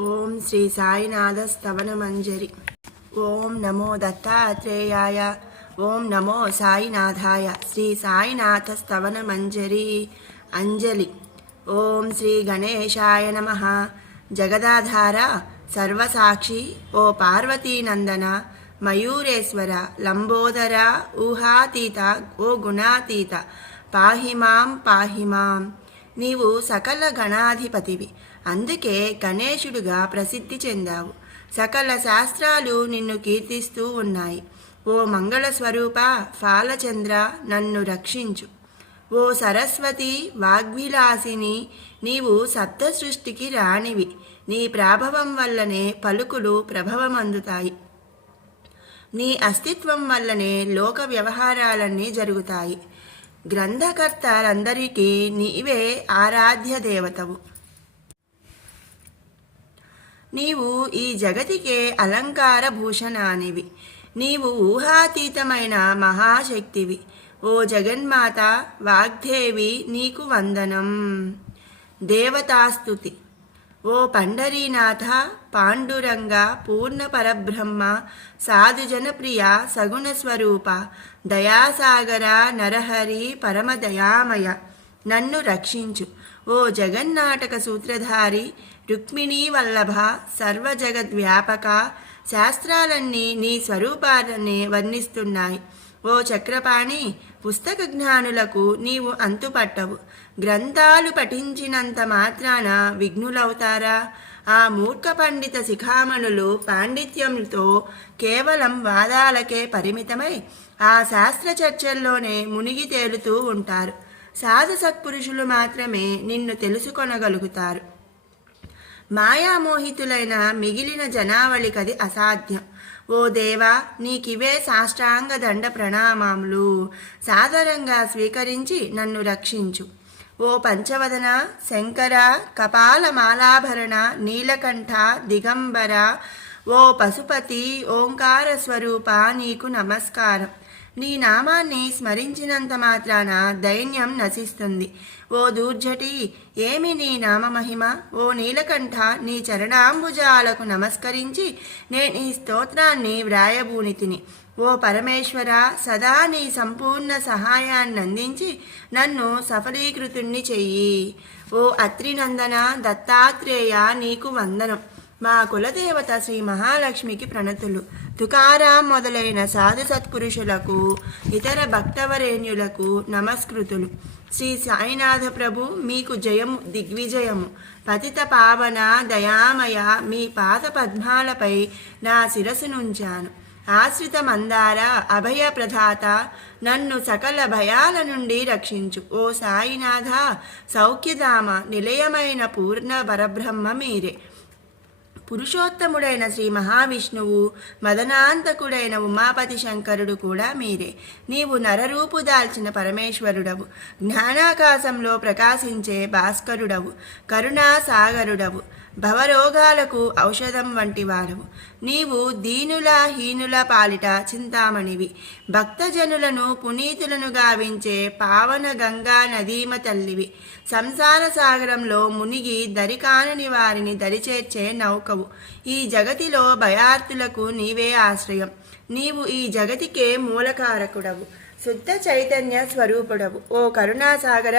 ఓం శ్రీ సాయినాథ స్తవన మంజరి. ఓం నమో దత్తాత్రేయాయ. ఓం నమో సాయినాథాయ. శ్రీ సాయినాథ స్తవన మంజరి. అంజలి. ఓం శ్రీ గణేశాయ నమః. జగదాధార సర్వసాక్షి ఓ పార్వతీనందన మయూరేశ్వర లంబోదర ఊహాతీత ఓ గుణాతీత పాహిమాం పాహిమాం. నీవు సకల గణాధిపతివి, అందుకే గణేశుడుగా ప్రసిద్ధి చెందావు. సకల శాస్త్రాలు నిన్ను కీర్తిస్తూ ఉన్నాయి. ఓ మంగళ స్వరూప ఫాలచంద్ర, నన్ను రక్షించు. ఓ సరస్వతి వాగ్విలాసిని, నీవు సప్త సృష్టికి రాణివి. నీ ప్రాభవం వల్లనే పలుకులు ప్రభవమందుతాయి. నీ అస్తిత్వం వల్లనే లోక వ్యవహారాలన్నీ జరుగుతాయి. గ్రంథకర్తలందరికీ నీవే ఆరాధ్య దేవతవు. నీవు ఈ జగతికే అలంకార భూషణానివి. నీవు ఊహాతీతమైన మహాశక్తివి. ఓ జగన్మాత వాగ్దేవి, నీకు వందనం. దేవతాస్తుతి. ఓ పండరీనాథ పాండురంగ పూర్ణ పరబ్రహ్మ సాధుజనప్రియ సగుణ స్వరూప దయాసాగర నరహరి పరమదయామయ, నన్ను రక్షించు. ఓ జగన్నాటక సూత్రధారి రుక్మిణీ వల్లభ సర్వజగద్వ్యాపక, శాస్త్రాలన్నీ నీ స్వరూపాలనే వర్ణిస్తున్నాయి. ఓ చక్రపాణి పుస్తక జ్ఞానులకు నీవు అంతుపట్టవు. గ్రంథాలు పఠించినంత మాత్రాన విఘ్నులవుతారా? ఆ మూర్ఖ పండిత శిఖామణులు పాండిత్యంతో కేవలం వాదాలకే పరిమితమై ఆ శాస్త్ర చర్చల్లోనే మునిగి తేలుతూ ఉంటారు. సాధు సత్పురుషులు మాత్రమే నిన్ను తెలుసుకొనగలుగుతారు. మాయామోహితులైన మిగిలిన జనావళికది అసాధ్యం. ఓ దేవా, నీకివే సాష్టాంగ దండ ప్రణామములు. సాదరంగా స్వీకరించి నన్ను రక్షించు. ఓ పంచవదన శంకర కపాల మాలాభరణ నీలకంఠ దిగంబర, ఓ పశుపతి ఓంకార స్వరూప, నీకు నమస్కారం. నీ నామాన్ని స్మరించినంత మాత్రాన దైన్యం నశిస్తుంది. ఓ దూర్జటి, ఏమి నీ నామమహిమ? ఓ నీలకంఠ, నీ చరణాంబుజాలకు నమస్కరించి నేను ఈ స్తోత్రాన్ని వ్రాయబూనితిని. ఓ పరమేశ్వర, సదా నీ సంపూర్ణ సహాయాన్ని అందించి నన్ను సఫలీకృతుణ్ణి చెయ్యి. ఓ అత్రినందన దత్తాత్రేయ, నీకు వందనం. మా కులదేవత శ్రీ మహాలక్ష్మికి ప్రణతులు. తుకారాం మొదలైన సాధు సత్పురుషులకు ఇతర భక్తవరేణ్యులకు నమస్కృతులు. శ్రీ సాయినాథ ప్రభు, మీకు జయము దిగ్విజయము. పతిత పావన దయామయ, మీ పాద పద్మాలపై నా శిరసునుంచాను. ఆశ్రిత మందార అభయ ప్రదాత, నన్ను సకల భయాల నుండి రక్షించు. ఓ సాయినాథ సౌఖ్యధామ నిలయమైన పూర్ణ పరబ్రహ్మ మీరే. పురుషోత్తముడైన శ్రీ మహావిష్ణువు, మదనాంతకుడైన ఉమాపతి శంకరుడు కూడా మీరే. నీవు నరరూపు దాల్చిన పరమేశ్వరుడవు. జ్ఞానాకాశంలో ప్రకాశించే భాస్కరుడవు. కరుణాసాగరుడవు. భవరోగాలకు ఔషధం వంటి వాడవు. నీవు దీనుల హీనుల పాలిట చింతామణివి. భక్తజనులను పునీతులను గావించే పావన గంగా నదీమ తల్లివి. సంసార సాగరంలో మునిగి దరికానని వారిని దరిచేర్చే నౌకవు. ఈ జగతిలో భయార్తులకు నీవే ఆశ్రయం. నీవు ఈ జగతికే మూలకారకుడవు. శుద్ధ చైతన్య స్వరూపుడవు. ఓ కరుణాసాగర,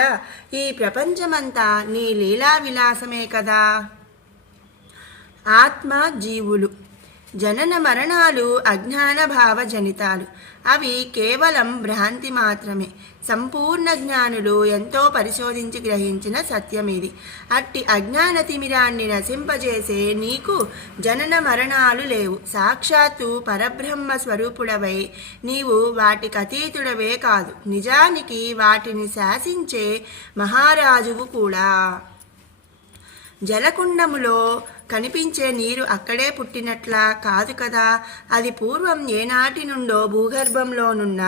ఈ ప్రపంచమంతా నీ లీలా విలాసమే కదా. ఆత్మ జీవులు జనన మరణాలు అజ్ఞాన భావ జనితాలు. అవి కేవలం భ్రాంతి మాత్రమే. సంపూర్ణ జ్ఞానులు ఎంతో పరిశోధించి గ్రహించిన సత్యమిది. అట్టి అజ్ఞాన తిమిరాన్ని నశింపజేసే నీకు జనన మరణాలు లేవు. సాక్షాత్తు పరబ్రహ్మ స్వరూపుడవై నీవు వాటికి అతీతుడవే కాదు, నిజానికి వాటిని శాసించే మహారాజువు కూడా. జలకుండములో కనిపించే నీరు అక్కడే పుట్టినట్లా కాదు కదా. అది పూర్వం ఏనాటి నుండో భూగర్భంలోనున్న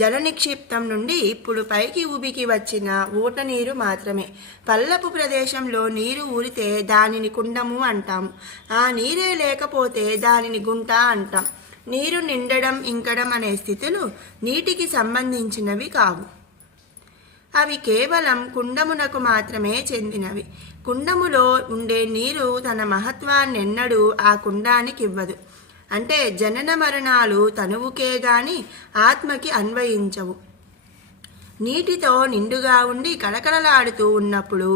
జల నిక్షిప్తం నుండి ఇప్పుడు పైకి ఉబికి వచ్చిన ఊట నీరు మాత్రమే. పల్లపు ప్రదేశంలో నీరు ఊరితే దానిని కుండము అంటాము. ఆ నీరే లేకపోతే దానిని గుంట అంటాం. నీరు నిండడం ఇంకడం అనే స్థితులు నీటికి సంబంధించినవి కావు. అవి కేవలం కుండమునకు మాత్రమే చెందినవి. కుండములో ఉండే నీరు తన మహత్వాన్నెన్నడూ ఆ కుండానికి ఇవ్వదు. అంటే జనన మరణాలు తనువుకే గాని ఆత్మకి అన్వయించవు. నీటితో నిండుగా ఉండి కళకళలాడుతూ ఉన్నప్పుడు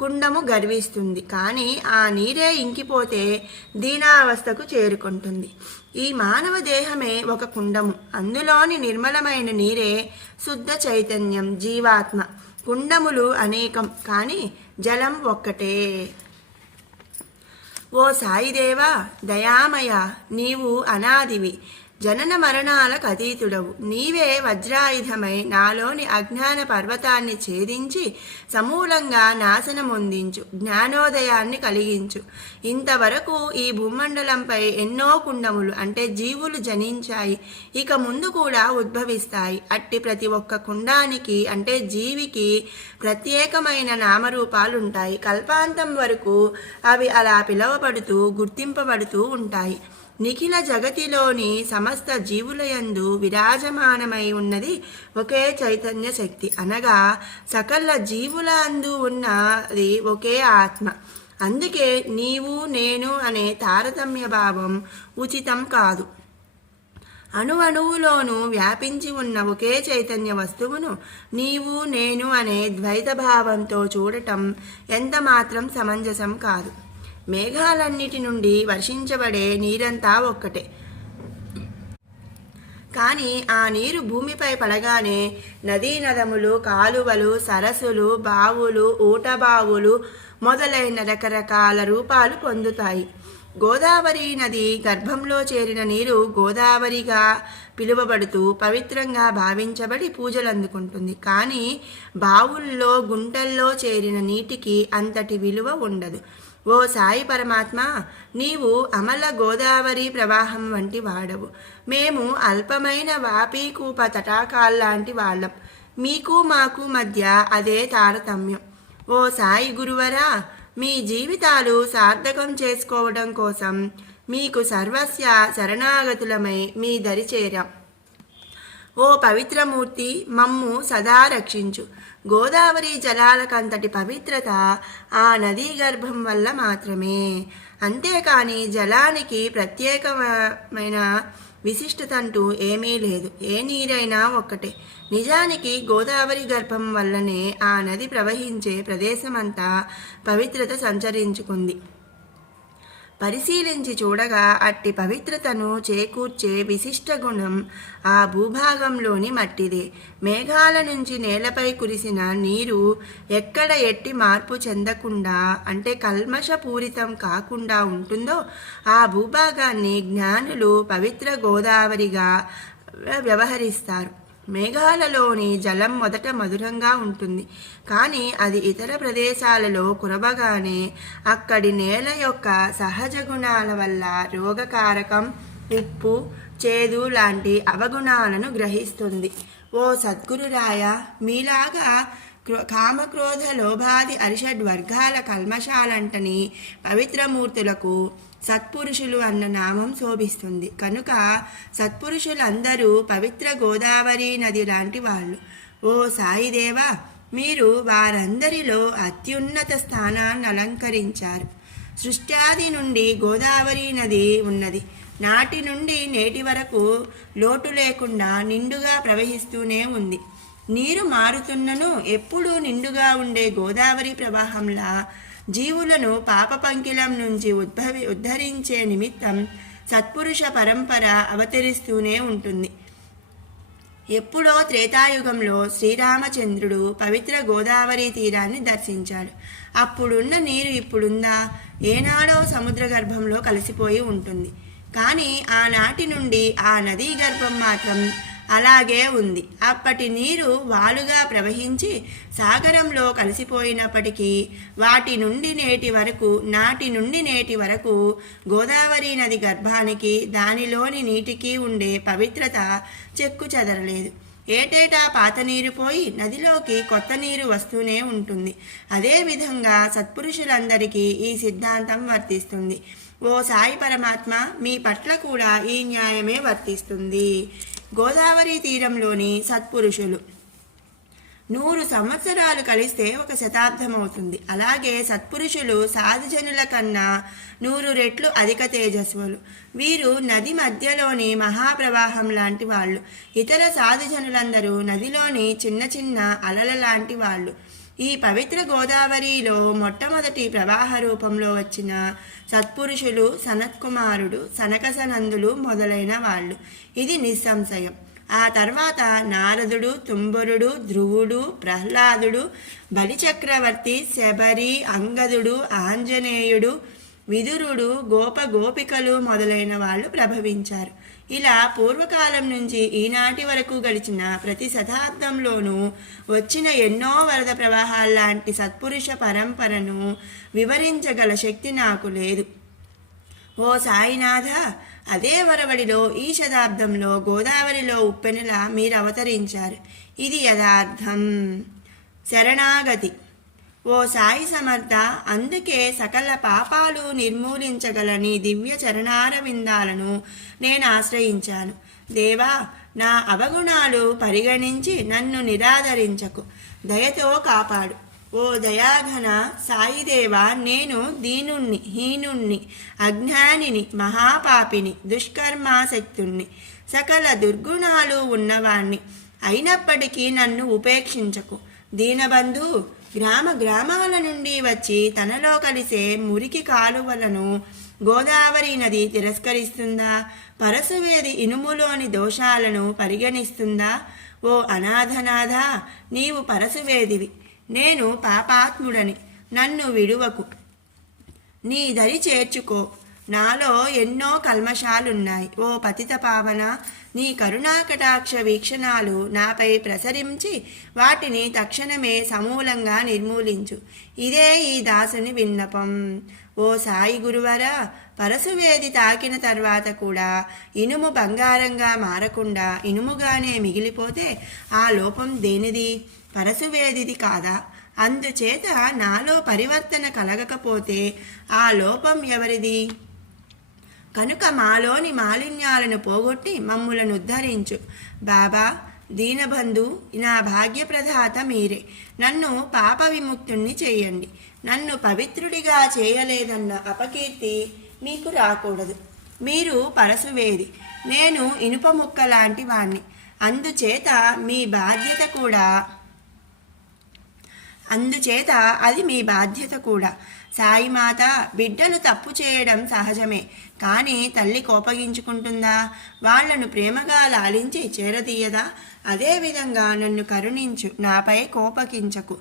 కుండము గర్విస్తుంది, కానీ ఆ నీరే ఇంకిపోతే దీనావస్థకు చేరుకుంటుంది. ఈ మానవ దేహమే ఒక కుండము. అందులోని నిర్మలమైన నీరే శుద్ధ చైతన్యం, జీవాత్మ. కుండములు అనేకం, కానీ జలం ఒక్కటే. ఓ సాయిదేవా, దయామయ, నీవు అనాదివి, జనన మరణాలకు అతీతుడవు. నీవే వజ్రాయుధమై నాలోని అజ్ఞాన పర్వతాన్ని ఛేదించి సమూలంగా నాశనమొందించు, జ్ఞానోదయాన్ని కలిగించు. ఇంతవరకు ఈ భూమండలంపై ఎన్నో కుండములు అంటే జీవులు జనించాయి, ఇక ముందు కూడా ఉద్భవిస్తాయి. అట్టి ప్రతి ఒక్క కుండానికి అంటే జీవికి ప్రత్యేకమైన నామరూపాలుంటాయి. కల్పాంతం వరకు అవి అలా పిలువబడుతూ గుర్తింపబడుతూ ఉంటాయి. నిఖిల జగతిలోని సమస్త జీవులయందు విరాజమానమై ఉన్నది ఒకే చైతన్య శక్తి, అనగా సకల జీవుల అందు ఉన్నది ఒకే ఆత్మ. అందుకే నీవు నేను అనే తారతమ్య భావం ఉచితం కాదు. అణువణువులోనూ వ్యాపించి ఉన్న ఒకే చైతన్య వస్తువును నీవు నేను అనే ద్వైత భావంతో చూడటం ఎంత మాత్రం సమంజసం కాదు. మేఘాలన్నిటి నుండి వర్షించబడే నీరంతా ఒక్కటే, కానీ ఆ నీరు భూమిపై పడగానే నదీ నదములు, కాలువలు, సరస్సులు, బావులు, ఊటబావులు మొదలైన రకరకాల రూపాలు పొందుతాయి. గోదావరి నది గర్భంలో చేరిన నీరు గోదావరిగా పిలువబడుతూ పవిత్రంగా భావించబడి పూజలు అందుకుంటుంది. కానీ బావుల్లో, గుంటల్లో చేరిన నీటికి అంతటి విలువ ఉండదు. ఓ సాయి పరమాత్మ, నీవు అమల గోదావరి ప్రవాహం వంటి వాడవు. మేము అల్పమైన వాపీకూప తటాకాల్లాంటి వాళ్ళం. మీకు మాకు మధ్య అదే తారతమ్యం. ఓ సాయి గురువరా, మీ జీవితాలు సార్థకం చేసుకోవడం కోసం మీకు సర్వస్య శరణాగతులమై మీ దరి చేరాం. ఓ పవిత్రమూర్తి, మమ్ము సదా రక్షించు. గోదావరి జలాలకంతటి పవిత్రత ఆ నదీ గర్భం వల్ల మాత్రమే. అంతేకాని జలానికి ప్రత్యేకమైన విశిష్టత అంటూ ఏమీ లేదు. ఏ నీరైనా ఒక్కటే. నిజానికి గోదావరి గర్భం వల్లనే ఆ నది ప్రవహించే ప్రదేశమంతా పవిత్రత సంచరించుకుంది. పరిశీలించి చూడగా అట్టి పవిత్రతను చేకూర్చే విశిష్ట గుణం ఆ భూభాగంలోని మట్టిదే. మేఘాల నుంచి నేలపై కురిసిన నీరు ఎక్కడ ఎట్టి మార్పు చెందకుండా అంటే కల్మషపూరితం కాకుండా ఉంటుందో ఆ భూభాగాన్ని జ్ఞానులు పవిత్ర గోదావరిగా వ్యవహరిస్తారు. మేఘాలలోని జలం మొదట మధురంగా ఉంటుంది, కానీ అది ఇతర ప్రదేశాలలో కురవగానే అక్కడి నేల యొక్క సహజ గుణాల వల్ల రోగకారకం, ఉప్పు, చేదు లాంటి అవగుణాలను గ్రహిస్తుంది. ఓ సద్గురురాయ, మీలాగా కామక్రోధ లోభాది అరిషడ్ వర్గాల కల్మషాలంటని పవిత్రమూర్తులకు సత్పురుషులు అన్న నామం శోభిస్తుంది. కనుక సత్పురుషులందరూ పవిత్ర గోదావరి నది లాంటి వాళ్ళు. ఓ సాయిదేవా, మీరు వారందరిలో అత్యున్నత స్థానాన్ని అలంకరించారు. సృష్ట్యాది నుండి గోదావరి నది ఉన్నది. నాటి నుండి నేటి వరకు లోటు లేకుండా నిండుగా ప్రవహిస్తూనే ఉంది. నీరు మారుతున్నను ఎప్పుడూ నిండుగా ఉండే గోదావరి ప్రవాహంలా జీవులను పాప పంకిలం నుంచి ఉద్ధరించే నిమిత్తం సత్పురుష పరంపర అవతరిస్తూనే ఉంటుంది. ఎప్పుడో త్రేతాయుగంలో శ్రీరామచంద్రుడు పవిత్ర గోదావరి తీరాన్ని దర్శించాడు. అప్పుడున్న నీరు ఇప్పుడుందా? ఏనాడో సముద్ర గర్భంలో కలిసిపోయి ఉంటుంది. కానీ ఆనాటి నుండి ఆ నదీ గర్భం మాత్రం అలాగే ఉంది. అప్పటి నీరు వాలుగా ప్రవహించి సాగరంలో కలిసిపోయినప్పటికీ నాటి నుండి నేటి వరకు గోదావరి నది గర్భానికి దానిలోని నీటికి ఉండే పవిత్రత చెక్కు చెదరలేదు. ఏటేటా పాత నీరు పోయి నదిలోకి కొత్త నీరు వస్తూనే ఉంటుంది. అదేవిధంగా సత్పురుషులందరికీ ఈ సిద్ధాంతం వర్తిస్తుంది. ఓ సాయి పరమాత్మ, మీ పట్ల కూడా ఈ న్యాయమే వర్తిస్తుంది. గోదావరి తీరంలోని సత్పురుషులు 100 సంవత్సరాలు కలిస్తే 1 శతాబ్దం అవుతుంది. అలాగే సత్పురుషులు సాధుజనుల కన్నా 100 రెట్లు అధిక తేజస్వులు. వీరు నది మధ్యలోని మహాప్రవాహం లాంటి వాళ్ళు. ఇతర సాధుజనులందరూ నదిలోని చిన్న చిన్న అలల లాంటి వాళ్ళు. ఈ పవిత్ర గోదావరిలో మొట్టమొదటి ప్రవాహ రూపంలో వచ్చిన సత్పురుషులు సనత్కుమారుడు, సనకసనందులు మొదలైన వాళ్ళు. ఇది నిస్సంశయం. ఆ తర్వాత నారదుడు, తుంబురుడు, ధ్రువుడు, ప్రహ్లాదుడు, బలిచక్రవర్తి, శబరి, అంగదుడు, ఆంజనేయుడు, విదురుడు, గోపికలు మొదలైన వాళ్ళు ప్రభవించారు. ఇలా పూర్వకాలం నుంచి ఈనాటి వరకు గడిచిన ప్రతి శతాబ్దంలోనూ వచ్చిన ఎన్నో వరద ప్రవాహాల్లాంటి సత్పురుష పరంపరను వివరించగల శక్తి నాకు లేదు. ఓ సాయినాథ, అదే వరవడిలో ఈ శతాబ్దంలో గోదావరిలో ఉప్పెనలా మీరు అవతరించారు. ఇది యథార్థం. శరణాగతి. ఓ సాయి సమర్థ, అందుకే సకల పాపాలు నిర్మూలించగల నీ దివ్య చరణారవిందాలను నేను ఆశ్రయించాను. దేవా, నా అవగుణాలు పరిగణించి నన్ను నిరాదరించకు, దయతో కాపాడు. ఓ దయాఘన సాయిదేవా, నేను దీనుణ్ణి, హీనుణ్ణి, అజ్ఞానిని, మహాపాపిని, దుష్కర్మాసక్తుణ్ణి, సకల దుర్గుణాలు ఉన్నవాణ్ణి. అయినప్పటికీ నన్ను ఉపేక్షించకు. దీనబంధు గ్రామాల నుండి వచ్చి తనలో కలిసే మురికి కాలువలను గోదావరి నది తిరస్కరిస్తుందా? పరశువేది ఇనుములోని దోషాలను పరిగణిస్తుందా? ఓ అనాథనాథ, నీవు పరశువేదివి, నేను పాపాత్ముడని. నన్ను విడువకు, నీ దరి చేర్చుకో. నాలో ఎన్నో కల్మషాలున్నాయి. ఓ పతిత పావన, నీ కరుణాకటాక్ష వీక్షణాలు నాపై ప్రసరించి వాటిని తక్షణమే సమూలంగా నిర్మూలించు. ఇదే ఈ దాసుని విన్నపం. ఓ సాయి గురువరా, పరశువేది తాకిన తర్వాత కూడా ఇనుము బంగారంగా మారకుండా ఇనుముగానే మిగిలిపోతే ఆ లోపం దేనిది? పరశువేదిది కాదా? అందుచేత నాలో పరివర్తన కలగకపోతే ఆ లోపం ఎవరిది? కనుక మాలోని మాలిన్యాలను పోగొట్టి మమ్ములను ఉద్ధరించు. బాబా దీనబంధు, నా భాగ్యప్రదాత మీరే. నన్ను పాప విముక్తుణ్ణి చేయండి. నన్ను పవిత్రుడిగా చేయలేదన్న అపకీర్తి మీకు రాకూడదు. మీరు పరశువేది, నేను ఇనుప ముక్క లాంటి వాణ్ణి. అందుచేత అది మీ బాధ్యత కూడా. సాయిమాత, బిడ్డలు తప్పు చేయడం సహజమే, కానీ తల్లి కోపగించుకుంటుందా? వాళ్లను ప్రేమగా లాలించి చేరదీయదా? అదేవిధంగా నన్ను కరుణించు, నాపై కోపగించకు.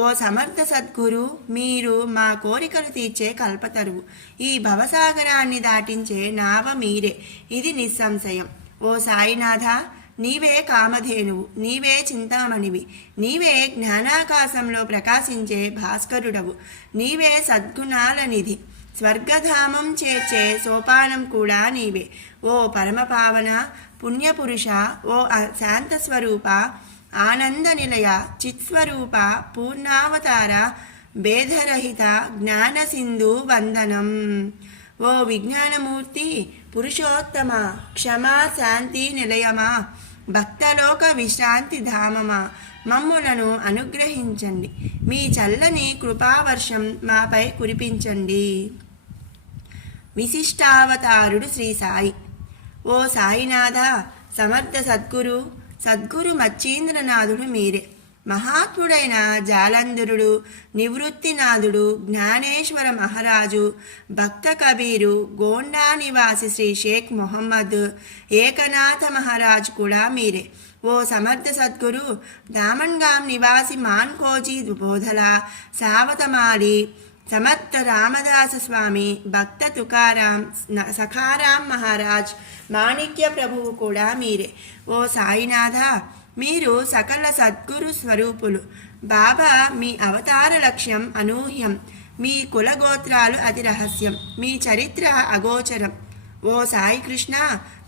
ఓ సమర్థ సద్గురు, మీరు మా కోరికలు తీర్చే కల్పతరువు. ఈ భవసాగరాన్ని దాటించే నావ మీరే, ఇది నిస్సంశయం. ఓ సాయినాథ, నీవే కామధేనువు, నీవే చింతామణివి, నీవే జ్ఞానాకాశంలో ప్రకాశించే భాస్కరుడవు, నీవే సద్గుణాల నిధి, స్వర్గధామం చేర్చే సోపానం కూడా నీవే. ఓ పరమపావన పుణ్యపురుష, ఓ శాంతస్వరూప, ఆనంద నిలయ, చిత్స్వరూప, పూర్ణావతార, భేదరహిత, జ్ఞానసింధు వందనం. ఓ విజ్ఞానమూర్తి, పురుషోత్తమ, క్షమా శాంతి నిలయమా, భక్తలోక విశ్రాంతి ధామమా, మమ్ములను అనుగ్రహించండి. మీ చల్లని కృపావర్షం మాపై కురిపించండి. విశిష్టావతారుడు శ్రీ సాయి. ఓ సాయినాథ, సమర్థ సద్గురు మచ్చీంద్రనాథుడు మీరే. మహాత్ముడైన జాలంధరుడు, నివృత్తినాథుడు, జ్ఞానేశ్వర మహారాజు, భక్త కబీరు, గోండా నివాసి శ్రీ షేక్ మొహమ్మద్, ఏకనాథ మహారాజ్ కూడా మీరే. ఓ సమర్థ సద్గురు, దామన్గాం నివాసి మాన్కోజీ బోధల, సావతమాలి, సమర్థ రామదాస స్వామి, భక్త తుకారాం, సఖారాం మహారాజ్, మాణిక్య ప్రభువు కూడా మీరే. ఓ సాయినాథ, మీరు సకల సద్గురు స్వరూపులు. బాబా, మీ అవతార లక్ష్యం అనూహ్యం. మీ కులగోత్రాలు అతి రహస్యం. మీ చరిత్ర అగోచరం. ఓ సాయి కృష్ణ,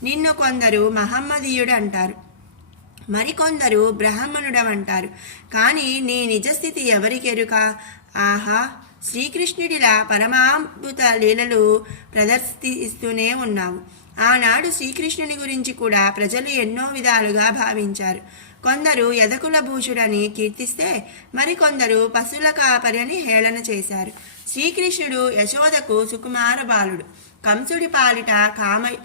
నిన్ను కొందరు మహమ్మదీయుడు అంటారు, మరికొందరు బ్రాహ్మణుడమంటారు. కానీ నీ నిజస్థితి ఎవరికెరుక? ఆహా, శ్రీకృష్ణుడిలా పరమాద్భుత లీలలు ప్రదర్శిస్తూనే ఉన్నావు. ఆనాడు శ్రీకృష్ణుని గురించి కూడా ప్రజలు ఎన్నో విధాలుగా భావించారు. కొందరు యదకుల భూషుడని కీర్తిస్తే మరికొందరు పశువుల కాపరి అని హేళన చేశారు. శ్రీకృష్ణుడు యశోదకు సుకుమార బాలుడు, కంసుడి పాలిట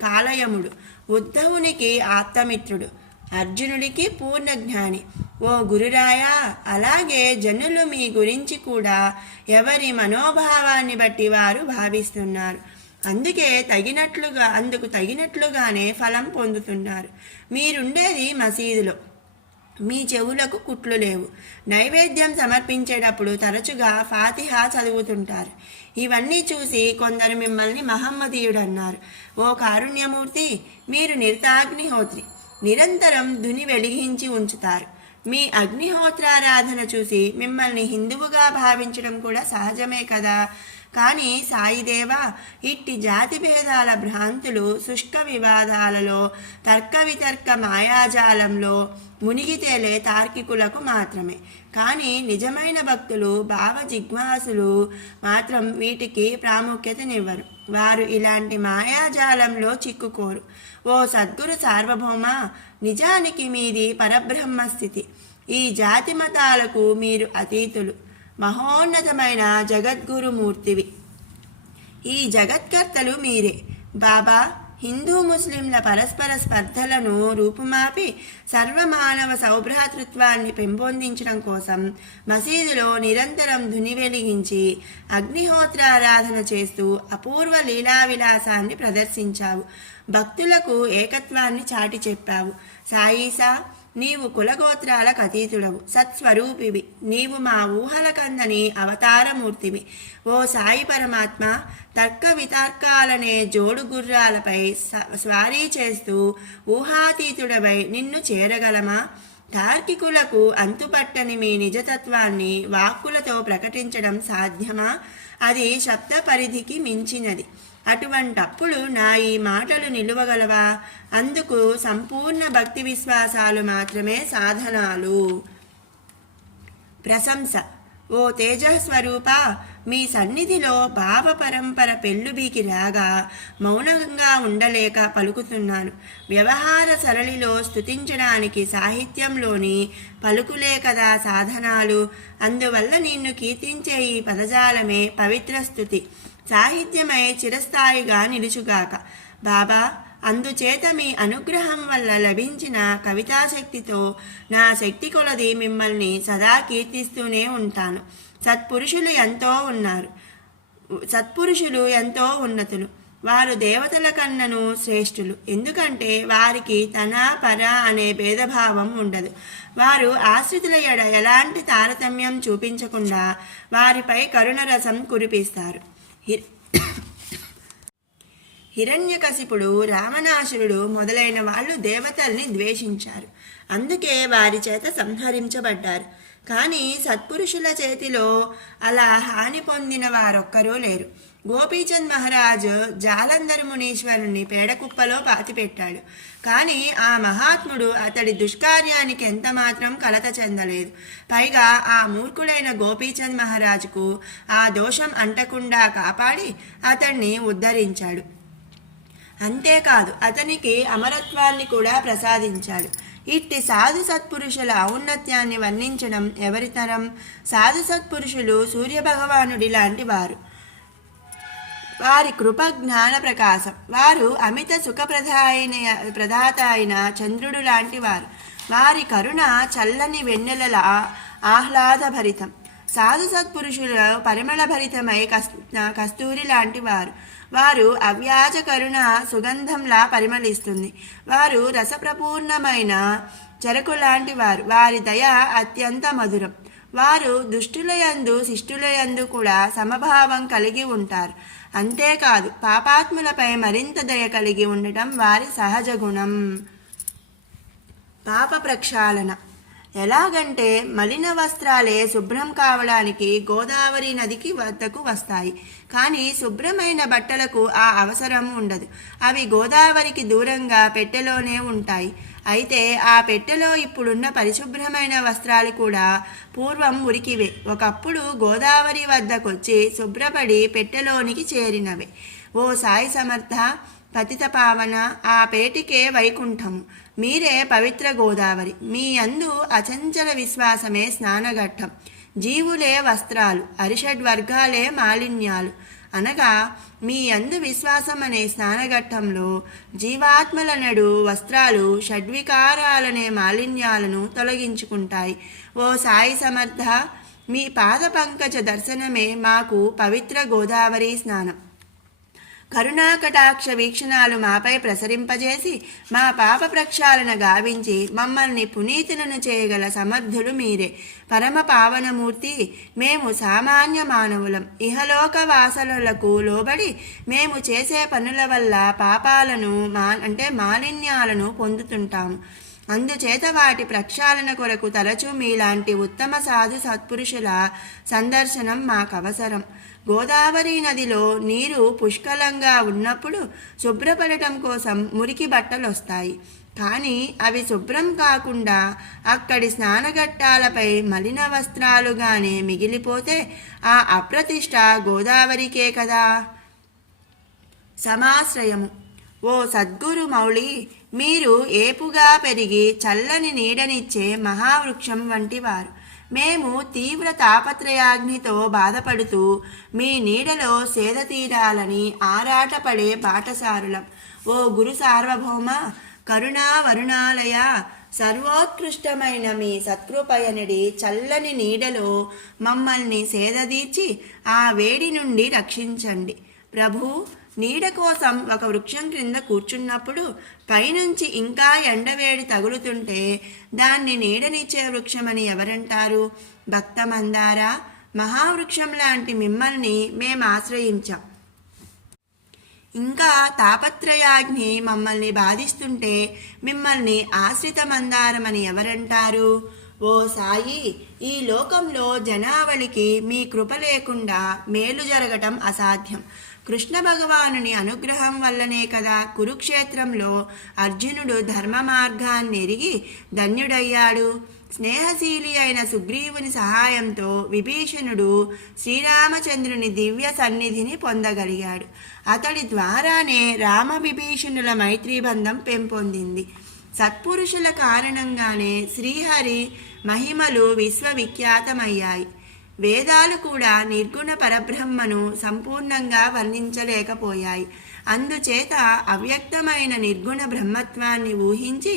కాలయముడు, ఉద్ధవునికి ఆప్తమిత్రుడు, అర్జునుడికి పూర్ణజ్ఞాని. ఓ గురురాయా, అలాగే జనులు మీ గురించి కూడా ఎవరి మనోభావాన్ని బట్టి వారు భావిస్తున్నారు. అందుకు తగినట్లుగానే ఫలం పొందుతున్నారు. మీరుండేది మసీదులో, మీ చెవులకు కుట్లు లేవు. నైవేద్యం సమర్పించేటప్పుడు తరచుగా ఫాతిహా చదువుతుంటారు. ఇవన్నీ చూసి కొందరు మిమ్మల్ని మహమ్మదీయుడన్నారు. ఓ కారుణ్యమూర్తి, మీరు నిరతాగ్నిహోత్రి, నిరంతరం ధుని వెలిగించి ఉంచుతారు. మీ అగ్నిహోత్రారాధన చూసి మిమ్మల్ని హిందువుగా భావించడం కూడా సహజమే కదా. కానీ సాయిదేవా, ఇట్టి జాతి భేదాల భ్రాంతులు శుష్క వివాదాలలో, తర్క వితర్క మాయాజాలంలో మునిగి తేలే తార్కికులకు మాత్రమే. కానీ నిజమైన భక్తులు, భావజిజ్ఞాసులు మాత్రం వీటికి ప్రాముఖ్యతనివ్వరు. వారు ఇలాంటి మాయాజాలంలో చిక్కుకోరు. ఓ సద్గురు సార్వభౌమ, నిజానికి మీది పరబ్రహ్మస్థితి. ఈ జాతి మతాలకు మీరు అతీతులు, మహోన్నతమైన జగద్గురుమూర్తివి. ఈ జగత్కర్తలు మీరే. బాబా, హిందూ ముస్లింల పరస్పర స్పర్ధలను రూపుమాపి సర్వమానవ సౌభ్రాతృత్వాన్ని పెంపొందించడం కోసం మసీదులో నిరంతరం ధుని వెలిగించి అగ్నిహోత్రారాధన చేస్తూ అపూర్వ లీలా విలాసాన్ని ప్రదర్శించావు. భక్తులకు ఏకత్వాన్ని చాటి చెప్పావు. సాయిసా, నీవు కులగోత్రాలకు అతీతుడవు, సత్స్వరూపివి. నీవు మా ఊహల కందని అవతారమూర్తివి. ఓ సాయి పరమాత్మ, తర్క వితర్కాలనే జోడు గుర్రాలపై స్వారీ చేస్తూ ఊహాతీతుడవై నిన్ను చేరగలమా? తార్కికులకు అంతుపట్టని మీ నిజతత్వాన్ని వాక్కులతో ప్రకటించడం సాధ్యమా? అది శబ్ద పరిధికి మించినది. అటువంటప్పుడు నా ఈ మాటలు నిలువగలవా? అందుకు సంపూర్ణ భక్తి విశ్వాసాలు మాత్రమే సాధనాలు. ప్రశంస. ఓ తేజస్వరూప, మీ సన్నిధిలో భావ పరంపర పెళ్ళుబీకి రాగా మౌనంగా ఉండలేక పలుకుతున్నాను. వ్యవహార సరళిలో స్తుతించడానికి సాహిత్యంలోని పలుకులే కదా సాధనాలు. అందువల్ల నిన్ను కీర్తించే ఈ పదజాలమే పవిత్ర స్తుతి, సాహిత్యమై చిరస్థాయిగా నిలుచుగాక. బాబా, అందుచేత మీ అనుగ్రహం వల్ల లభించిన కవితాశక్తితో నా శక్తి కొలది మిమ్మల్ని సదా కీర్తిస్తూనే ఉంటాను. సత్పురుషులు ఎంతో ఉన్నతులు. వారు దేవతల కన్నను శ్రేష్ఠులు. ఎందుకంటే వారికి తన పర అనే భేదభావం ఉండదు. వారు ఆశ్రితుల ఎడ ఎలాంటి తారతమ్యం చూపించకుండా వారిపై కరుణరసం కురిపిస్తారు. హిరణ్యకశిపుడు, రావణాసురుడు మొదలైన వాళ్ళు దేవతల్ని ద్వేషించారు. అందుకే వారి చేత సంహరించబడ్డారు. కానీ సత్పురుషుల చేతిలో అలా హాని పొందిన వారొక్కరూ లేరు. గోపీచంద్ మహారాజ్ జాలంధర్ మునీశ్వరుణ్ణి పేడకుప్పలో పాతిపెట్టాడు. కానీ ఆ మహాత్ముడు అతడి దుష్కార్యానికి ఎంతమాత్రం కలత చెందలేదు. పైగా ఆ మూర్ఖుడైన గోపీచంద్ మహారాజుకు ఆ దోషం అంటకుండా కాపాడి అతన్ని ఉద్ధరించాడు. అంతేకాదు, అతనికి అమరత్వాన్ని కూడా ప్రసాదించాడు. ఇట్టి సాధు సత్పురుషుల ఔన్నత్యాన్ని వర్ణించడం ఎవరితరం? సాధు సత్పురుషులు సూర్యభగవానుడి లాంటి వారు. వారి కృప జ్ఞాన ప్రకాశం. వారు అమిత ప్రదాత అయిన చంద్రుడు లాంటి వారు. వారి కరుణ చల్లని వెన్నెలల ఆహ్లాదభరితం. సాధు సత్పురుషుల పరిమళభరితమై కస్తూరి లాంటి వారు. వారు అవ్యాజ కరుణ సుగంధంలా పరిమళిస్తుంది. వారు రసప్రపూర్ణమైన చెరకు లాంటి వారు. వారి దయ అత్యంత మధురం. వారు దుష్టులయందు శిష్టులయందు కూడా సమభావం కలిగి ఉంటారు. అంతేకాదు, పాపాత్ములపై మరింత దయ కలిగి ఉండటం వారి సహజ గుణం. పాప ప్రక్షాళన. ఎలాగంటే మలిన వస్త్రాలే శుభ్రం కావడానికి గోదావరి నదికి వద్దకు వస్తాయి. కానీ శుభ్రమైన బట్టలకు ఆ అవసరం ఉండదు. అవి గోదావరికి దూరంగా పెట్టెలోనే ఉంటాయి. అయితే ఆ పెట్టెలో ఇప్పుడున్న పరిశుభ్రమైన వస్త్రాలు కూడా పూర్వం మురికివే. ఒకప్పుడు గోదావరి వద్దకొచ్చి శుభ్రపడి పెట్టెలోనికి చేరినవే. ఓ సాయి సమర్థ, పతిత పావన, ఆ పేటికే వైకుంఠము. మీరే పవిత్ర గోదావరి. మీ యందు అచంచల విశ్వాసమే స్నానఘట్టం. జీవులే వస్త్రాలు, అరిషడ్వర్గాలే మాలిన్యాలు. అనగా మీ యందు విశ్వాసం అనే స్నానఘట్టంలో జీవాత్మలనడు వస్త్రాలు షడ్వికారాలనే మాలిన్యాలను తొలగించుకుంటాయి. ఓ సాయి సమర్థ, మీ పాద పంకజ దర్శనమే మాకు పవిత్ర గోదావరి స్నానం. కరుణాకటాక్ష వీక్షణాలు మాపై ప్రసరింపజేసి మా పాప ప్రక్షాళన గావించి మమ్మల్ని పునీతులను చేయగల సమర్థులు మీరే. పరమ పావనమూర్తి, మేము సామాన్య మానవులం. ఇహలోక వాసనలకు లోబడి మేము చేసే పనుల వల్ల పాపాలను మాలిన్యాలను పొందుతుంటాము. అందుచేత వాటి ప్రక్షాళన కొరకు తరచూ మీలాంటి ఉత్తమ సాధు సత్పురుషుల సందర్శనం మాకవసరం. గోదావరి నదిలో నీరు పుష్కలంగా ఉన్నప్పుడు శుభ్రపడటం కోసం మురికి బట్టలు వస్తాయి. కానీ అవి శుభ్రం కాకుండా అక్కడి స్నానఘట్టాలపై మలిన వస్త్రాలుగానే మిగిలిపోతే ఆ అప్రతిష్ట గోదావరికే కదా. సమాశ్రయము. ఓ సద్గురు మౌళి, మీరు ఏపుగా పెరిగి చల్లని నీడనిచ్చే మహావృక్షం వంటివారు. మేము తీవ్ర తాపత్రయాగ్నితో బాధపడుతూ మీ నీడలో సేద తీరాలని ఆరాటపడే బాటసారులం. ఓ గురు సార్వభౌమ, కరుణా వరుణాలయ, సర్వోత్కృష్టమైన మీ సత్కృపయనుడి చల్లని నీడలో మమ్మల్ని సేదదీర్చి ఆ వేడి నుండి రక్షించండి. ప్రభు, నీడ కోసం ఒక వృక్షం క్రింద కూర్చున్నప్పుడు పైనుంచి ఇంకా ఎండవేడి తగులుతుంటే దాన్ని నీడనిచ్చే వృక్షమని ఎవరంటారు? భక్త మందార, మహావృక్షం లాంటి మిమ్మల్ని మేము ఆశ్రయించాం. ఇంకా తాపత్రయాగ్ని మమ్మల్ని బాధిస్తుంటే మిమ్మల్ని ఆశ్రిత మందారమని ఎవరంటారు? ఓ సాయి, ఈ లోకంలో జనావళికి మీ కృప లేకుండా మేలు జరగటం అసాధ్యం. కృష్ణ భగవానుని అనుగ్రహం వల్లనే కదా కురుక్షేత్రంలో అర్జునుడు ధర్మ మార్గాన్ని ఎరిగి ధన్యుడయ్యాడు. స్నేహశీలి అయిన సుగ్రీవుని సహాయంతో విభీషణుడు శ్రీరామచంద్రుని దివ్య సన్నిధిని పొందగలిగాడు. అతడి ద్వారానే రామ విభీషణుల మైత్రీబంధం పెంపొందింది. సత్పురుషుల కారణంగానే శ్రీహరి మహిమలు విశ్వవిఖ్యాతమయ్యాయి. వేదాలు కూడా నిర్గుణ పరబ్రహ్మను సంపూర్ణంగా వర్ణించలేకపోయాయి. అందుచేత అవ్యక్తమైన నిర్గుణ బ్రహ్మత్వాన్ని ఊహించి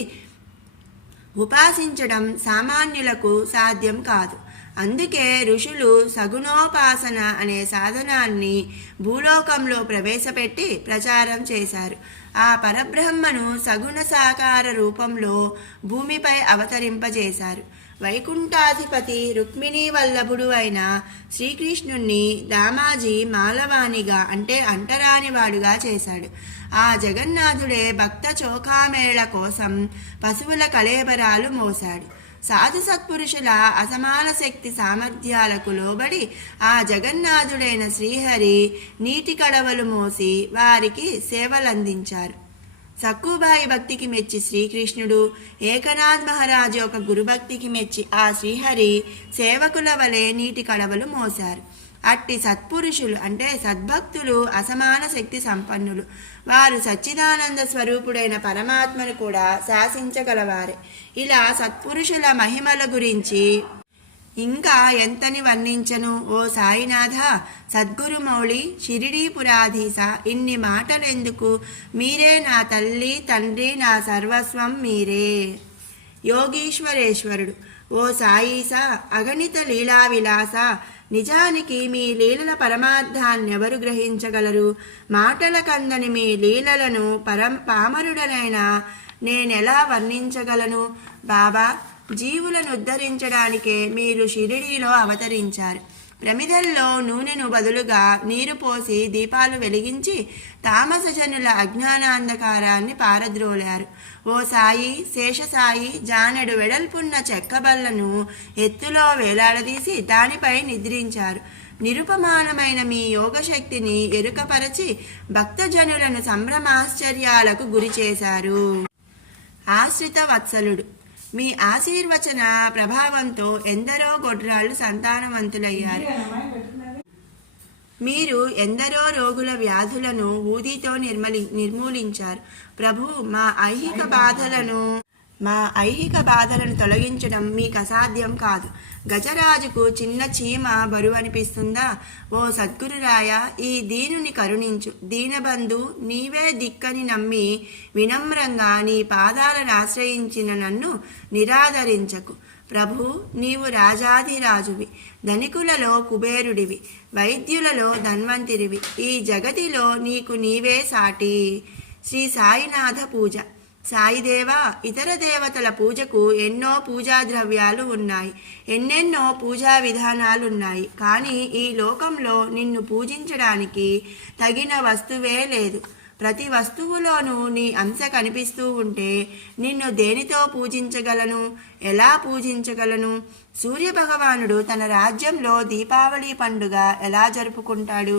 ఉపాసించడం సామాన్యులకు సాధ్యం కాదు. అందుకే ఋషులు సగుణోపాసన అనే సాధనాన్ని భూలోకంలో ప్రవేశపెట్టి ప్రచారం చేశారు. ఆ పరబ్రహ్మను సగుణ సాకార రూపంలో భూమిపై అవతరింపజేశారు. వైకుంఠాధిపతి రుక్మిణీ వల్లభుడు అయిన శ్రీకృష్ణుణ్ణి దామాజీ మాలవాణిగా అంటరానివాడుగా చేశాడు. ఆ జగన్నాథుడే భక్త చోఖామేళ కోసం పశువుల కళేబరాలు మోశాడు. సాధు సత్పురుషుల అసమాన శక్తి సామర్థ్యాలకు లోబడి ఆ జగన్నాథుడైన శ్రీహరి నీటి కడవలు మోసి వారికి సేవలందించారు. సక్కుబాయి భక్తికి మెచ్చి శ్రీకృష్ణుడు, ఏకనాథ్ మహారాజు ఒక గురుభక్తికి మెచ్చి ఆ శ్రీహరి సేవకుల వలె నీటి కడవలు మోశారు. అట్టి సత్పురుషులు సద్భక్తులు అసమాన శక్తి సంపన్నులు. వారు సచ్చిదానంద స్వరూపుడైన పరమాత్మను కూడా శాసించగలవారే. ఇలా సత్పురుషుల మహిమల గురించి ఇంకా ఎంతని వర్ణించను ఓ సాయినాథ. సద్గురు మౌళి, షిరిడీపురాధీశ, ఇన్ని మాటలెందుకు? మీరే నా తల్లి తండ్రి, నా సర్వస్వం మీరే. యోగీశ్వరేశ్వరుడు. ఓ సాయీస, అగణిత లీలా విలాస, నిజానికి మీ లీలల పరమార్థాన్నెవరు గ్రహించగలరు? మాటల కందని మీ లీలలను పామరుడనైన నేనెలా వర్ణించగలను? బాబా, జీవులను ఉద్ధరించడానికే మీరు షిరిడీలో అవతరించారు. ప్రమిదల్లో నూనెను బదులుగా నీరు పోసి దీపాలు వెలిగించి తామసజనుల అజ్ఞానాంధకారాన్ని పారద్రోలారు. ఓ సాయి, శేషసాయి, జానెడు వెడల్పున్న చెక్కబల్లను ఎత్తులో వేలాడదీసి దానిపై నిద్రించారు. నిరుపమానమైన మీ యోగశక్తిని ఎరుకపరచి భక్తజనులను సంభ్రమాశ్చర్యాలకు గురి చేశారు. ఆశ్రిత వత్సలుడు. మీ ఆశీర్వచన ప్రభావంతో ఎందరో గొడ్రాళ్ళు సంతానవంతులయ్యారు. మీరు ఎందరో రోగుల వ్యాధులను ఊదితో నిర్మూలించారు. ప్రభు, మా ఐహిక బాధలను మా ఐహిక బాధలను తొలగించడం మీకు అసాధ్యం కాదు. గజరాజుకు చిన్న చీమ బరువు అనిపిస్తుందా? ఓ సద్గురురాయ, ఈ దీనుని కరుణించు. దీనబంధు, నీవే దిక్కని నమ్మి వినమ్రంగా నీ పాదాలను ఆశ్రయించిన నన్ను నిరాదరించకు. ప్రభు, నీవు రాజాధిరాజువి, ధనికులలో కుబేరుడివి, వైద్యులలో ధన్వంతిరివి. ఈ జగతిలో నీకు నీవే సాటి. శ్రీ సాయినాథ పూజ. సాయిదేవా, ఇతర దేవతల పూజకు ఎన్నో పూజా ద్రవ్యాలు ఉన్నాయి, ఎన్నెన్నో పూజా విధానాలున్నాయి. కానీ ఈ లోకంలో నిన్ను పూజించడానికి తగిన వస్తువే లేదు. ప్రతి వస్తువులోనూ నీ అంశ కనిపిస్తూ ఉంటే నిన్ను దేనితో పూజించగలను? ఎలా పూజించగలను? సూర్యభగవానుడు తన రాజ్యంలో దీపావళి పండుగ ఎలా జరుపుకుంటాడు?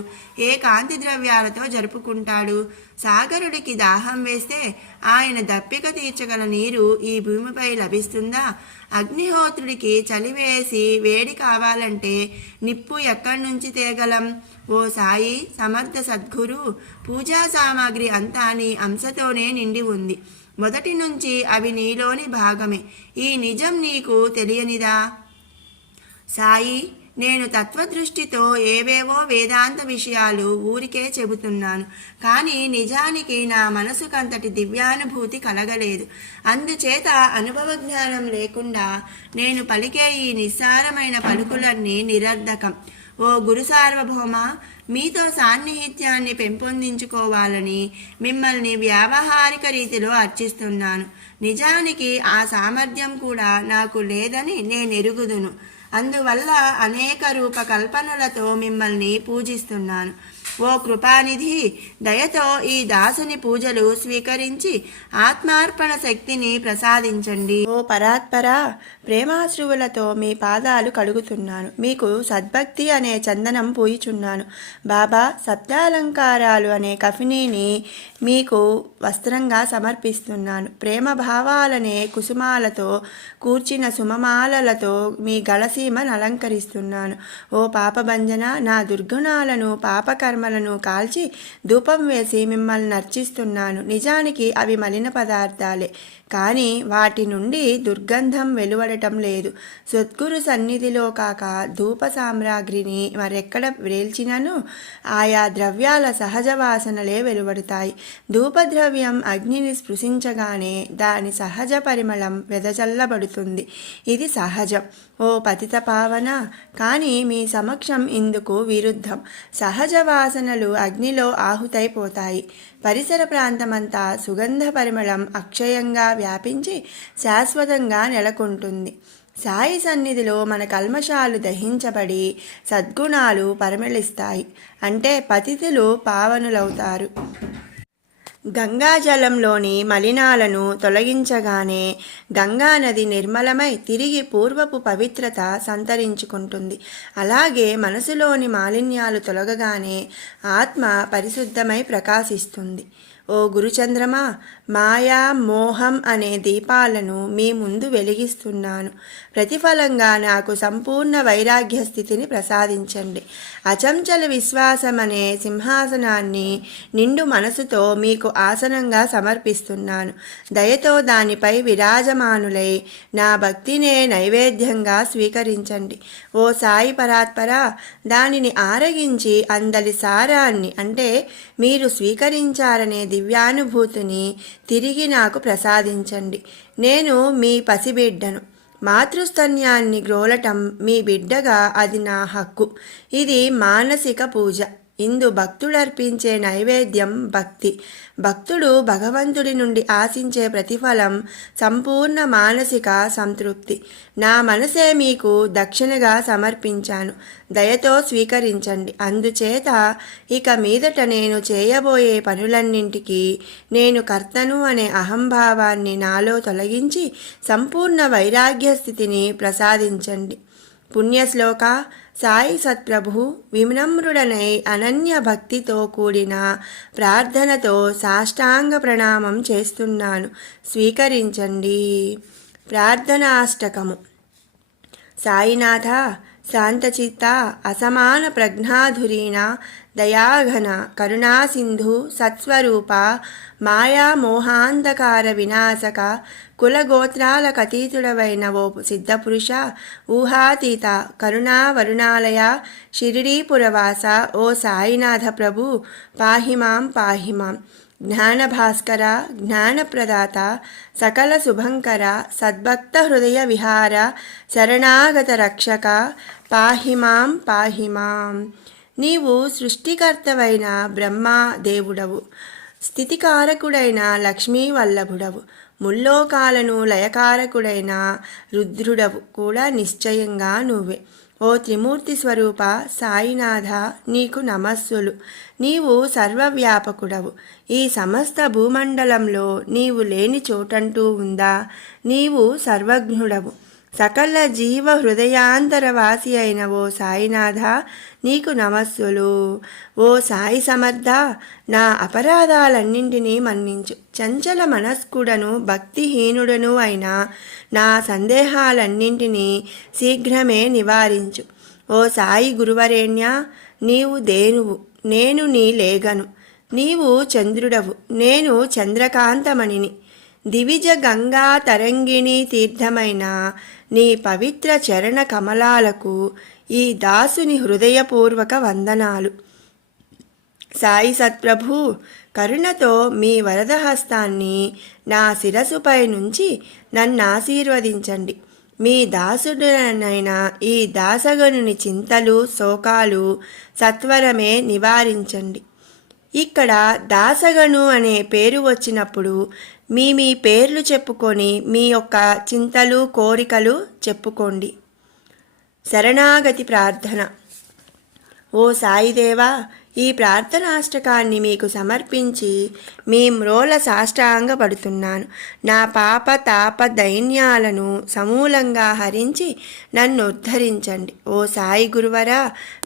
ఏ కాంతి ద్రవ్యాలతో జరుపుకుంటాడు? సాగరుడికి దాహం వేస్తే ఆయన దప్పిక తీర్చగల నీరు ఈ భూమిపై లభిస్తుందా? అగ్నిహోత్రుడికి చలివేసి వేడి కావాలంటే నిప్పు ఎక్కడి నుంచి తేగలం? ఓ సాయి సమర్థ సద్గురు, పూజా సామాగ్రి అంతా నీ అంశతోనే నిండి ఉంది. మొదటి నుంచి అవి నీలోని భాగమే. ఈ నిజం నీకు తెలియనిదా? సాయి, నేను తత్వదృష్టితో ఏవేవో వేదాంత విషయాలు ఊరికే చెబుతున్నాను, కానీ నిజానికి నా మనసుకంతటి దివ్యానుభూతి కలగలేదు. అందుచేత అనుభవ జ్ఞానం లేకుండా నేను పలికే ఈ నిస్సారమైన పలుకులన్నీ నిరర్ధకం. ఓ గురు సార్వభౌమ, మీతో సాన్నిహిత్యాన్ని పెంపొందించుకోవాలని మిమ్మల్ని వ్యావహారిక రీతిలో అర్చిస్తున్నాను. నిజానికి ఆ సామర్థ్యం కూడా నాకు లేదని నేనెరుగుదును. అందువల్ల అనేక రూపకల్పనలతో మిమ్మల్ని పూజిస్తున్నాను. ఓ కృపానిధి, దయతో ఈ దాసుని పూజలు స్వీకరించి ఆత్మార్పణ శక్తిని ప్రసాదించండి. ఓ పరాత్పర, ప్రేమాశ్రువులతో మీ పాదాలు కడుగుతున్నాను. మీకు సద్భక్తి అనే చందనం పూయిచున్నాను. బాబా, సప్తాలంకారాలు అనే కఫినీని మీకు వస్త్రంగా సమర్పిస్తున్నాను. ప్రేమ భావాలనే కుసుమాలతో కూర్చిన సుమమాలలతో మీ గళసీమను అలంకరిస్తున్నాను. ఓ పాపభంజన, నా దుర్గుణాలను పాపకర్మలను కాల్చి ధూపం వేసి మిమ్మల్ని అర్చిస్తున్నాను. నిజానికి అవి మలిన పదార్థాలే, కానీ వాటి నుండి దుర్గంధం వెలువడటం లేదు. సద్గురు సన్నిధిలో కాక ధూప సామ్రాగ్రిని మరెక్కడ వేల్చినను ఆయా ద్రవ్యాల సహజ వాసనలే వెలువడతాయి. ధూపద్రవ్యం అగ్నిని స్పృశించగానే దాని సహజ పరిమళం వెదజల్లబడుతుంది. ఇది సహజం. ఓ పతిత పావన, కానీ మీ సమక్షం ఇందుకు విరుద్ధం. సహజ వాసనలు అగ్నిలో ఆహుతైపోతాయి. పరిసర ప్రాంతమంతా సుగంధ పరిమళం అక్షయంగా వ్యాపించి శాశ్వతంగా నెలకొంటుంది. సాయి సన్నిధిలో మన కల్మషాలు దహించబడి సద్గుణాలు పరిమళిస్తాయి. అంటే పతితులు పావనులవుతారు. గంగాజలంలోని మలినాలను తొలగించగానే గంగానది నిర్మలమై తిరిగి పూర్వపు పవిత్రత సంతరించుకుంటుంది. అలాగే మనసులోని మాలిన్యాలు తొలగగానే ఆత్మ పరిశుద్ధమై ప్రకాశిస్తుంది. ఓ గురుచంద్రమా, మాయా మోహం అనే దీపాలను మీ ముందు వెలిగిస్తున్నాను. ప్రతిఫలంగా నాకు సంపూర్ణ వైరాగ్య స్థితిని ప్రసాదించండి. అచంచల విశ్వాసం అనే సింహాసనాన్ని నిండు మనసుతో మీకు ఆసనంగా సమర్పిస్తున్నాను. దయతో దానిపై విరాజమానులై నా భక్తినే నైవేద్యంగా స్వీకరించండి. ఓ సాయి పరాత్పర, దానిని ఆరగించి అందలి సారాన్ని, అంటే మీరు స్వీకరించారనే దివ్యానుభూతిని తిరిగి నాకు ప్రసాదించండి. నేను మీ పసిబిడ్డను. మాతృస్తన్యాన్ని గ్రోలటం మీ బిడ్డగా అది నా హక్కు. ఇది మానసిక పూజ. ఇందు భక్తుడర్పించే నైవేద్యం భక్తి. భక్తుడు భగవంతుడి నుండి ఆశించే ప్రతిఫలం సంపూర్ణ మానసిక సంతృప్తి. నా మనసే మీకు దక్షిణగా సమర్పించాను. దయతో స్వీకరించండి. అందుచేత ఇక మీదట నేను చేయబోయే పనులన్నింటికీ నేను కర్తను అనే అహంభావాన్ని నాలో తొలగించి సంపూర్ణ వైరాగ్య స్థితిని ప్రసాదించండి. పుణ్యశ్లోక. సాయి సత్ప్రభు వినమ్రుడనై అనన్య భక్తితో కూడిన ప్రార్థనతో సాష్టాంగ ప్రణామం చేస్తున్నాను. స్వీకరించండి. ప్రార్థనాష్టకము. సాయినాథ, శాంతచిత్త, అసమాన ప్రజ్ఞాధురీణ, దయాఘన కరుణాసింధు సత్స్వరూప మాయామోహాంధకార వినాశక కులగోత్రాలకతీతుడవైన ఓ సిద్ధపురుష ఊహాతీత కరుణావరుణాలయ షిరిడీపురవాస ఓ సాయినాథ ప్రభు పాహిమాం పాహిమాం. జ్ఞానభాస్కర జ్ఞానప్రదాత సకల శుభంకర సద్భక్త హృదయ విహార శరణాగత రక్షక పాహిమాం పాహిమాం. నీవు సృష్టికర్తవైన బ్రహ్మా దేవుడవు, స్థితికారకుడైన లక్ష్మీ వల్లభుడవు, ముల్లోకాలను లయకారకుడైన రుద్రుడవు కూడా నిశ్చయంగా నువ్వే. ఓ త్రిమూర్తి స్వరూప సాయినాథ నీకు నమస్సులు. నీవు సర్వవ్యాపకుడవు. ఈ సమస్త భూమండలంలో నీవు లేని చోటంటూ ఉందా? నీవు సర్వజ్ఞుడవు. సకల జీవ హృదయాంతరవాసి అయిన ఓ సాయినాథ నీకు నమస్సులు. ఓ సాయి సమర్థ నా అపరాధాలన్నింటినీ మన్నించు. చంచల మనస్కుడను భక్తిహీనుడను అయిన నా సందేహాలన్నింటినీ శీఘ్రమే నివారించు. ఓ సాయి గురువరేణ్య నీవు దేనువు, నేను నీ లేగను. నీవు చంద్రుడవు, నేను చంద్రకాంతమణిని. దివిజ గంగా తరంగిణి తీర్థమైన నీ పవిత్ర చరణ కమలాలకు ఈ దాసుని హృదయపూర్వక వందనాలు. సాయి సత్ప్రభు కరుణతో మీ వరదహస్తాన్ని నా శిరసుపై నుంచి నన్ను ఆశీర్వదించండి. మీ దాసుడనైన ఈ దాసగనుని చింతలు శోకాలు సత్వరమే నివారించండి. ఇక్కడ దాసగను అనే పేరు వచ్చినప్పుడు మీ పేర్లు చెప్పుకొని మీ యొక్క చింతలు కోరికలు చెప్పుకోండి. శరణాగతి ప్రార్థన. ఓ సాయిదేవా, ఈ ప్రార్థనాష్టకాన్ని మీకు సమర్పించి మీ మ్రోల సాష్టాంగపడుతున్నాను. నా పాప తాప దైన్యాలను సమూలంగా హరించి నన్ను ఉద్ధరించండి. ఓ సాయి గురువరా,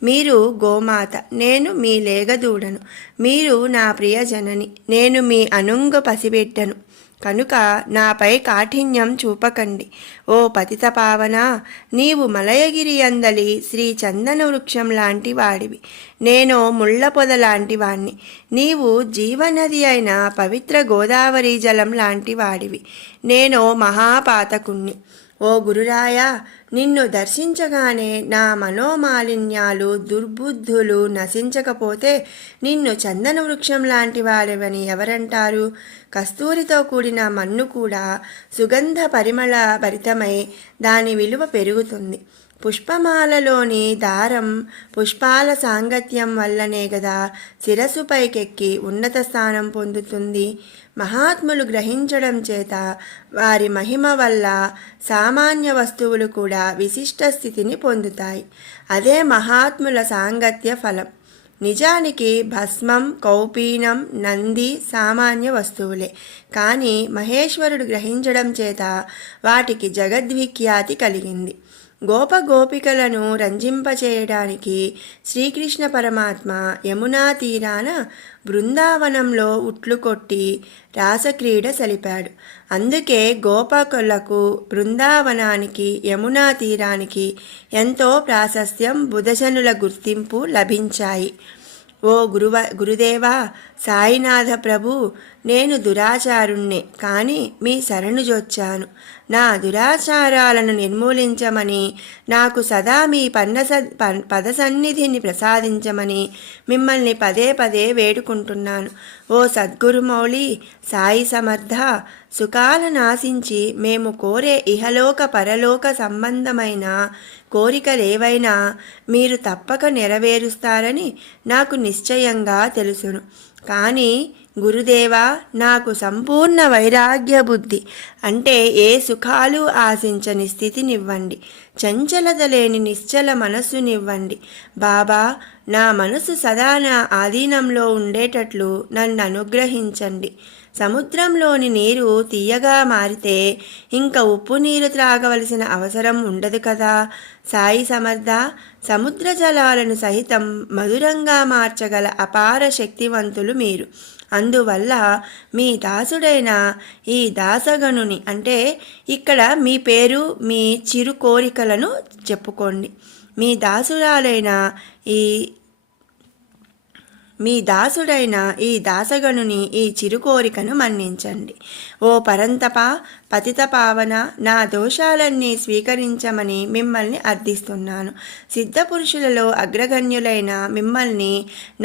మీరు గోమాత, నేను మీ లేగదూడను. మీరు నా ప్రియజనని, నేను మీ అనుంగ పసిబిడ్డను. కనుక నాపై కాఠిన్యం చూపకండి. ఓ పతిత పావన, నీవు మలయగిరి అందలి శ్రీ చందన వృక్షం లాంటి వాడివి, నేను ముళ్ళ పొద లాంటి వాణ్ణి. నీవు జీవనది అయిన పవిత్ర గోదావరి జలం లాంటి వాడివి, నేను మహాపాతకుణ్ణి. ఓ గురురాయ, నిన్ను దర్శించగానే నా మనోమాలిన్యాలు దుర్బుద్ధులు నశించకపోతే నిన్ను చందన వృక్షం లాంటి వాడివని ఎవరంటారు? కస్తూరితో కూడిన మన్ను కూడా సుగంధ పరిమళ భరితమై దాని విలువ పెరుగుతుంది. పుష్పమాలలోని దారం పుష్పాల సాంగత్యం వల్లనే గదా శిరస్సుపైకెక్కి ఉన్నత స్థానం పొందుతుంది. మహాత్ములు గ్రహించడం చేత వారి మహిమ వల్ల సామాన్య వస్తువులు కూడా విశిష్ట స్థితిని పొందుతాయి. అదే మహాత్ముల సాంగత్య ఫలం. నిజానికి భస్మం, కౌపీనం, నంది సామాన్య వస్తువులే, కానీ మహేశ్వరుడు గ్రహించడం చేత వాటికి జగద్విఖ్యాతి కలిగింది. గోపగోపికలను రంజింపచేయడానికి శ్రీకృష్ణ పరమాత్మ యమునా తీరాన బృందావనంలో ఉట్లు కొట్టి రాసక్రీడ సలిపాడు. అందుకే గోపకులకు బృందావనానికి యమునా తీరానికి ఎంతో ప్రాశస్త్యం, బుధజనుల గుర్తింపు లభించాయి. ఓ గురుదేవా సాయినాథ ప్రభు, నేను దురాచారుణ్ణే, కానీ మీ శరణుజొచ్చాను. నా దురాచారాలను నిర్మూలించమని, నాకు సదా మీ పద సన్నిధిని ప్రసాదించమని మిమ్మల్ని పదే పదే వేడుకుంటున్నాను. ఓ సద్గురుమౌళి సాయి సమర్థ, సుఖాలను ఆశించి మేము కోరే ఇహలోక పరలోక సంబంధమైన కోరికలేవైనా మీరు తప్పక నెరవేరుస్తారని నాకు నిశ్చయంగా తెలుసును. కానీ గురుదేవా, నాకు సంపూర్ణ వైరాగ్య బుద్ధి, అంటే ఏ సుఖాలు ఆశించని స్థితినివ్వండి. చంచలత లేని నిశ్చల మనస్సునివ్వండి. బాబా, నా మనసు సదా నా ఆధీనంలో ఉండేటట్లు నన్ను అనుగ్రహించండి. సముద్రంలోని నీరు తీయగా మారితే ఇంకా ఉప్పు నీరు త్రాగవలసిన అవసరం ఉండదు కదా. సాయి సమర్థ, సముద్ర జలాలను సహితం మధురంగా మార్చగల అపార శక్తివంతులు మీరు. అందువల్ల మీ దాసుడైన ఈ దాసగనుని, అంటే ఇక్కడ మీ పేరు, మీ చిరు కోరికలను చెప్పుకోండి. మీ దాసురాలైన ఈ మీ దాసుడైన ఈ దాసగణుని ఈ చిరుకోరికను మన్నించండి. ఓ పరంతప పతిత పావన, నా దోషాలన్నీ స్వీకరించమని మిమ్మల్ని అర్థిస్తున్నాను. సిద్ధపురుషులలో అగ్రగణ్యులైన మిమ్మల్ని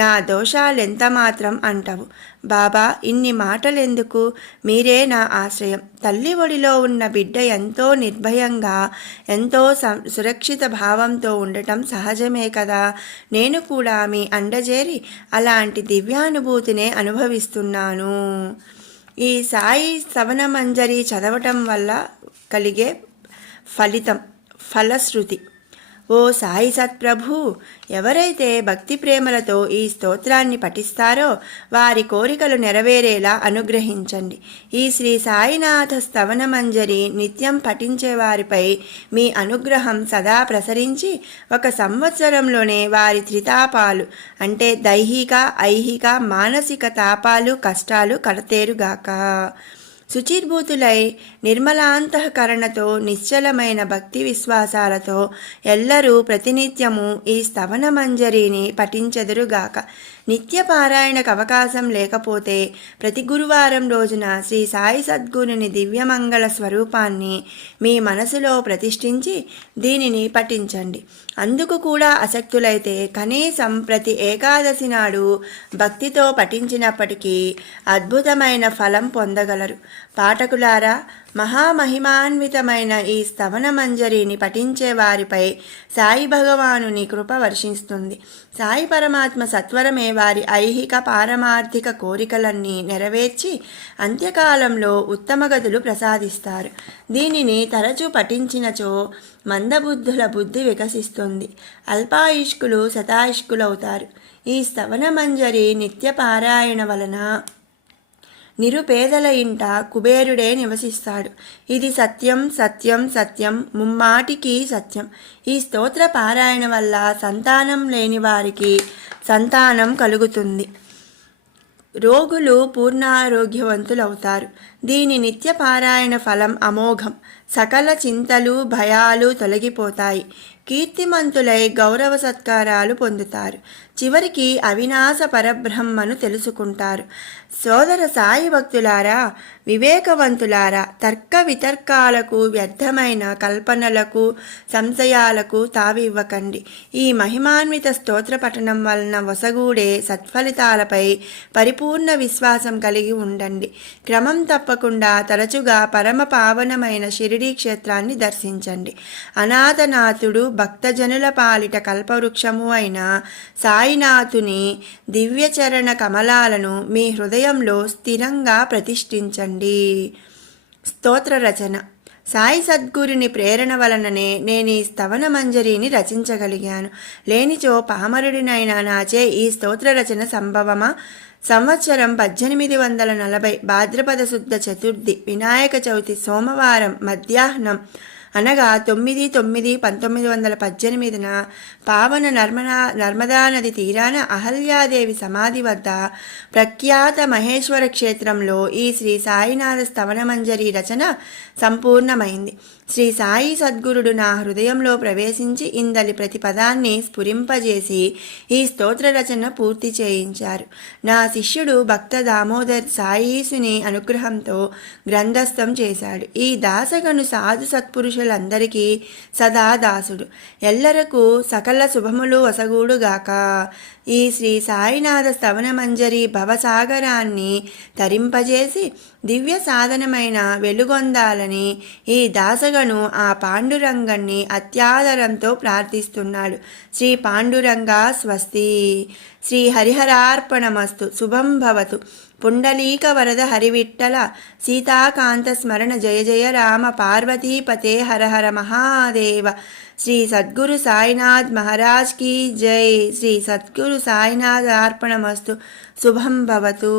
నా దోషాలెంత మాత్రం అంటవు. బాబా, ఇన్ని మాటలెందుకు? మీరే నా ఆశ్రయం. తల్లి ఒడిలో ఉన్న బిడ్డ ఎంతో నిర్భయంగా, ఎంతో సురక్షిత భావంతో ఉండటం సహజమే కదా. నేను కూడా మీ అండజేరి అలాంటి దివ్యానుభూతినే అనుభవిస్తున్నాను. ఈ సాయి శ్రవణమంజరి చదవటం వల్ల కలిగే ఫలశ్రుతి. ఓ సాయి సత్ప్రభు, ఎవరైతే భక్తి ప్రేమలతో ఈ స్తోత్రాన్ని పఠిస్తారో వారి కోరికలు నెరవేరేలా అనుగ్రహించండి. ఈ శ్రీ సాయినాథ స్తవనమంజరి నిత్యం పఠించే వారిపై మీ అనుగ్రహం సదా ప్రసరించి 1 సంవత్సరంలోనే వారి త్రితాపాలు అంటే దైహిక, ఐహిక, మానసిక తాపాలు, కష్టాలు కడతేరుగాక. శుచిర్భూతులై నిర్మలాంతఃకరణతో నిశ్చలమైన భక్తి విశ్వాసాలతో ఎల్లరూ ప్రతినిత్యము ఈ స్తవన మంజరిని పఠించెదరుగాక. నిత్య పారాయణకు అవకాశం లేకపోతే ప్రతి గురువారం రోజున శ్రీ సాయి సద్గురుని దివ్యమంగళ స్వరూపాన్ని మీ మనసులో ప్రతిష్ఠించి దీనిని పఠించండి. అందుకు కూడా అశక్తులైతే కనీసం ప్రతి ఏకాదశి నాడు భక్తితో పఠించినప్పటికీ అద్భుతమైన ఫలం పొందగలరు. పాఠకులారా, మహామహిమాన్వితమైన ఈ స్తవన మంజరిని పఠించే వారిపై సాయి భగవానుని కృప వర్షిస్తుంది. సాయి పరమాత్మ సత్వరమే వారి ఐహిక, పారమార్థిక కోరికలన్నీ నెరవేర్చి అంత్యకాలంలో ఉత్తమ గతులు ప్రసాదిస్తారు. దీనిని తరచూ పఠించినచో మందబుద్ధుల బుద్ధి వికసిస్తుంది. అల్పాయుష్కులు శతాయుష్కులవుతారు. ఈ స్తవన మంజరి నిత్య పారాయణ వలన నిరుపేదల ఇంట కుబేరుడే నివసిస్తాడు. ఇది సత్యం, సత్యం, సత్యం, ముమ్మాటికి సత్యం. ఈ స్తోత్ర పారాయణ వల్ల సంతానం లేని వారికి సంతానం కలుగుతుంది. రోగులు పూర్ణారోగ్యవంతులవుతారు. దీని నిత్య పారాయణ ఫలం అమోఘం. సకల చింతలు, భయాలు తొలగిపోతాయి. కీర్తిమంతులై గౌరవ సత్కారాలు పొందుతారు. చివరికి అవినాశ పరబ్రహ్మను తెలుసుకుంటారు. సోదర సాయి భక్తులారా, వివేకవంతులారా, తర్క వితర్కాలకు, వ్యర్థమైన కల్పనలకు, సంశయాలకు తావివ్వకండి. ఈ మహిమాన్విత స్తోత్ర పఠనం వలన వసగూడే సత్ఫలితాలపై పరిపూర్ణ విశ్వాసం కలిగి ఉండండి. క్రమం తప్పకుండా తరచుగా పరమ పావనమైన షిరిడీ క్షేత్రాన్ని దర్శించండి. అనాథనాథుడు, భక్తజనుల పాలిట కల్పవృక్షము అయిన సాయినాథుని దివ్యచరణ కమలాలను మీ హృదయంలో స్థిరంగా ప్రతిష్ఠించండి. స్తోత్ర రచన. సాయి సద్గురుని ప్రేరణ వలననే నేను ఈ స్తవన మంజరిని రచించగలిగాను. లేనిచో పామరుడినైనా నాచే ఈ స్తోత్ర రచన సంభవమా? సంవత్సరం 1840 భాద్రపద శుద్ధ చతుర్థి వినాయక చవితి సోమవారం మధ్యాహ్నం అనగా 9/9/1918 పావన నర్మదా నది తీరాన అహల్యాదేవి సమాధి వద్ద ప్రఖ్యాత మహేశ్వర క్షేత్రంలో ఈ శ్రీ సాయినాథ స్తవన మంజరి రచన సంపూర్ణమైంది. శ్రీ సాయి సద్గురుడు నా హృదయంలో ప్రవేశించి ఇందలి ప్రతి పదాన్ని స్ఫురింపజేసి ఈ స్తోత్ర రచన పూర్తి చేయించారు. నా శిష్యుడు భక్త దామోదర్ సాయీసుని అనుగ్రహంతో గ్రంథస్థం చేశాడు. ఈ దాసగను సాధు సత్పురుషులందరికీ సదా దాసుడు. ఎల్లరకు సకల శుభములు వసగూడుగాక. ఈ శ్రీ సాయినాథ స్తవన మంజరి భవసాగరాన్ని తరింపజేసి దివ్య సాధనమైన వెలుగొందాలని ఈ దాసగను ఆ పాండురంగన్ని అత్యాదరంతో ప్రార్థిస్తున్నాడు. శ్రీ పాండురంగా స్వస్తి. శ్రీ హరిహరార్పణమస్తు. శుభం భవతు. పుండలీక వరద హరివిట్టల సీతాకాంత స్మరణ జయ జయ రామ పార్వతీపతే హర హర మహాదేవ. శ్రీ సద్గురు సాయినాథ్ మహారాజ్ కీ జై. శ్రీ సద్గురు సాయినాథ్ అర్పణమస్తు. శుభం భవతు.